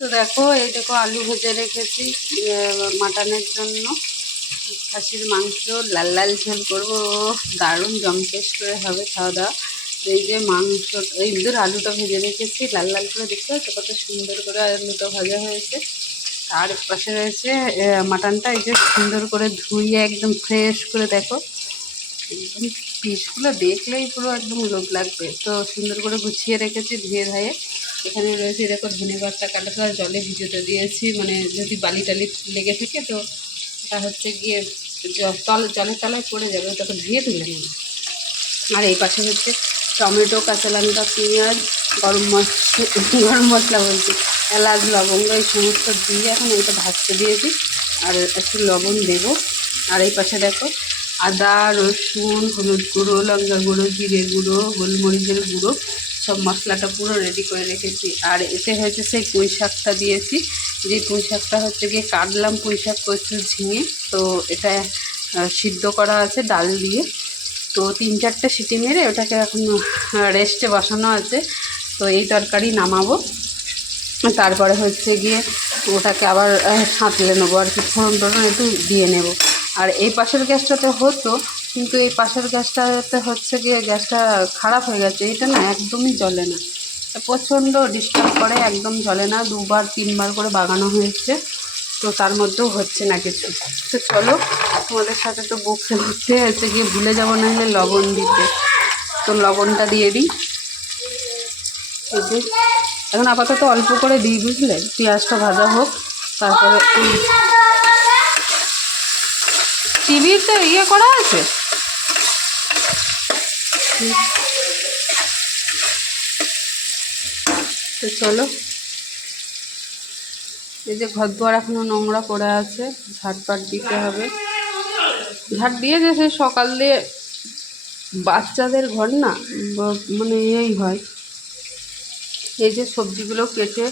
তো দেখো, এই দেখো আলু ভেজে রেখেছি মাটনের জন্য। খাসির মাংস, লাল লাল ঝোল করব। দারুণ জমকেশ করে হবে খাওয়া দাওয়া। এই যে মাংস, এই ইঁদুর আলুটা ভেজে রেখেছি, লাল লাল করে দেখতে পাচ্ছ, কত সুন্দর করে আলুটা ভাজা হয়েছে। আর পাশে রয়েছে মাটনটা এই যে সুন্দর করে ধুইয়ে একদম ফ্রেশ করে দেখো। একদম পিসগুলো দেখলেই পুরো একদম লোভ লাগবে। তো সুন্দর করে গুছিয়ে রেখেছি ধুয়ে ধায়ে। এখানে রয়েছে, দেখো, ধনে পাতা, কাটা জলে ভিজোতে দিয়েছি। মানে যদি বালি টালি লেগে থাকে তো এটা হচ্ছে গিয়ে তল, জলের তলায় পড়ে যাবে ওটাকে ধুয়ে তুলে নেব। আর এই পাশে হচ্ছে টমেটো, কাঁচা লঙ্কা, পেঁয়াজ, গরম মশলা গরম মশলা বলছি, এলাচ, লবঙ্গ, এই সমস্ত দিয়ে এখন এটা ভাজতে দিয়েছি। আর একটু লবণ দেব। আর এই পাশে দেখো, আদা, রসুন, হলুদ গুঁড়ো লঙ্কা গুঁড়ো জিরে গুঁড়ো, গোলমরিচের গুঁড়ো সব মশলাটা পুরো রেডি করে রেখেছি। আর এতে হয়েছে সেই পুঁই শাকটা দিয়েছি। যে পুঁই শাকটা হচ্ছে গিয়ে কাটলাম, পুঁই শাক কচু ঝিঙে। তো এটা সিদ্ধ করা আছে ডাল দিয়ে। তো তিন চারটে সিটি মেরে ওটাকে এখন রেস্টে বসানো আছে। তো এই তরকারি নামাবো। তারপরে হচ্ছে গিয়ে ওটাকে আবার সাঁতলে নেব আর কি। ফোড়ন টোড়ন একটু দিয়ে নেব। আর এই পাশের গ্যাসটাতে হতো কিন্তু এই পাশের গ্যাসটাতে হচ্ছে গিয়ে গ্যাসটা খারাপ হয়ে গেছে এটা না একদমই জ্বলে না। প্রচণ্ড ডিস্টার্ব করে, একদম জ্বলে না, দুবার, তিনবার করে বাগানো হয়েছে, তো তার মধ্যেও হচ্ছে না কিছু। তো চলো, তোমাদের সাথে তো বকতে বকতে হচ্ছে গিয়ে ভুলে যাব না হলে লবণ দিতে। তো লবণটা দিয়ে দিই। এখন আপাতত অল্প করে দিই, বুঝলে? পেঁয়াজটা ভাজা হোক, তারপরে টিভিতে ইয়ে করা আছে? তো চলো। এই যে ঘর দুয়ার এখনও নোংরা পড়ে আছে ঝাড়পাট দিতে হবে। ঝাড় দিয়ে যে সেই সকাল দিয়ে বাচ্চাদের ঘর না মানে এই হয়। এই যে সবজিগুলো কেটে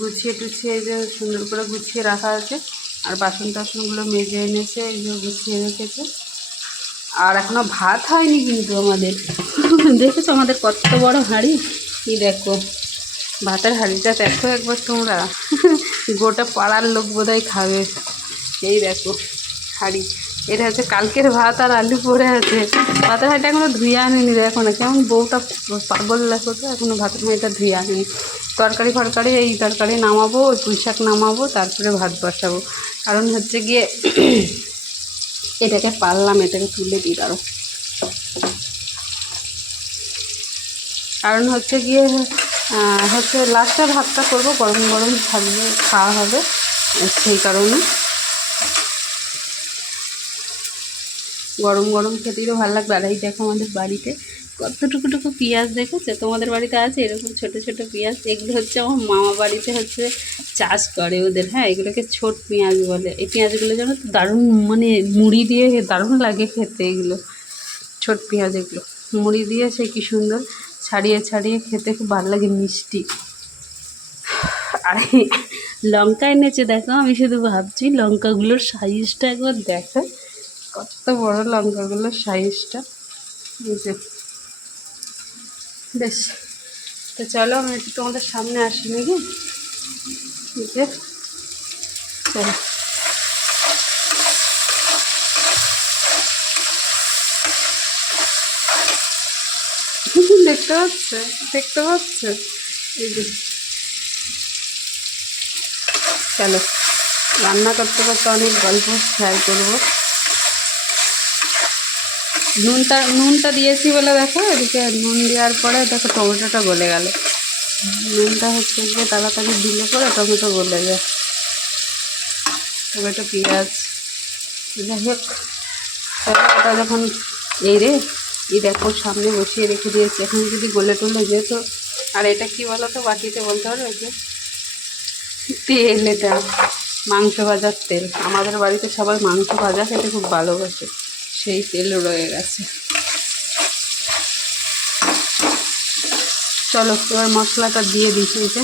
গুছিয়ে টুছিয়ে যে সুন্দর করে গুছিয়ে রাখা আছে, আর বাসন টাসনগুলো মেজে এনেছে, এই যে গুছিয়ে রেখেছে। আর এখনও ভাত হয়নি কিন্তু আমাদের। দেখেছ আমাদের কত বড় হাঁড়ি? কি দেখো, ভাতের হাঁড়িটা দেখো একবার তোমরা। গোটা পাড়ার লোক বোধহয় খাবে। এই দেখো, হাঁড়ি। এটা হচ্ছে কালকের ভাত আর আলু পড়ে আছে। ভাতের হাঁড়িটা এখনও ধুয়ে আনিনি দেখো না। কেমন বউটা পাগল দেখো তো এখনও ভাতের হাঁড়িটা ধুয়ে আনিনি। তরকারি ফরকারি এই তরকারি নামাবো পুঁই শাক নামাবো, তারপরে ভাত বসাবো। কারণ হচ্ছে গিয়ে এটাকে পারলাম এটাকে তুলে দিই আরও কারণ হচ্ছে গিয়ে হচ্ছে লাস্টে ভাতটা করব, গরম গরম থাকবে, খাওয়া হবে, সেই কারণে। গরম গরম খেতেইও ভালো লাগবে। আর এই দেখো আমাদের বাড়িতে কতটুকুটুকু পেঁয়াজ দেখেছে? তোমাদের বাড়িতে আছে এরকম ছোট ছোট পেঁয়াজ? এগুলো হচ্ছে আমার মামা বাড়িতে হচ্ছে চাষ করে ওদের হ্যাঁ? এগুলোকে ছোট পেঁয়াজ বলে। এই পেঁয়াজগুলো যেন দারুণ মানে মুড়ি দিয়ে দারুণ লাগে খেতে এগুলো, ছোট পেঁয়াজ এগুলো। মুড়ি দিয়ে সে কী সুন্দর ছাড়িয়ে ছাড়িয়ে খেতে খুব ভালো লাগে, মিষ্টি। আর, লঙ্কা এনেছে, দেখো আমি শুধু ভাবছি লঙ্কাগুলোর সাইজটা একবার দেখো কত বড় লঙ্কাগুলোর সাইজটা? যে। বেশ। তো চলো আমি একটু তোমাদের সামনে আসি নাকি? যে। চলো। দেখতে পাচ্ছে? দেখতে পাচ্ছে? চলো। রান্না করতে করতে অনেক গল্প শেয়ার করব। নুনটা নুনটা দিয়েছি বলে দেখো, এদিকে নুন দেওয়ার পরে দেখো টমেটোটা গলে গেল। নুনটা হচ্ছে যে তাড়াতাড়ি দিলে পরে টমেটো গলে যায়। টমেটো, পেঁয়াজ, যাই হোক ওটা যখন রে এই দেখো সামনে বসিয়ে রেখে দিয়েছি। এখন যদি গলে টলে যেত, আর এটা কি বলো তো বাটিতে বলতে পারবে যে, তেল, এটা মাংস ভাজার তেল। আমাদের বাড়িতে সবাই মাংস ভাজা খেতে খুব ভালোবাসে। সেই তেল রয়ে গেছে। চলো, এবার মশলাটা দিয়ে দিচ্ছি যে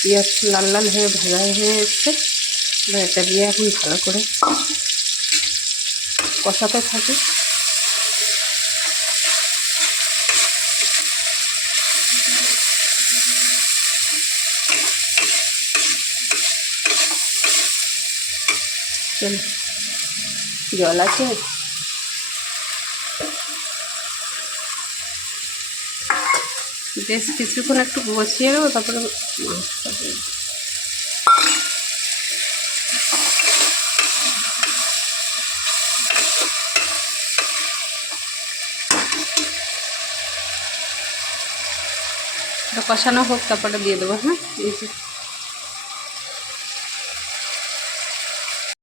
পেঁয়াজ লাল লাল হয়ে ভাজা হয়ে এসছে। এবার এটা দিয়ে এখন ভালো করে কষাতে থাকি। চলো। জল আছে? বেশ কিছুক্ষণ একটু বসিয়ে নেব তারপরে মাছটা কষানো হোক, তারপরে দিয়ে দেবো হ্যাঁ? এই যে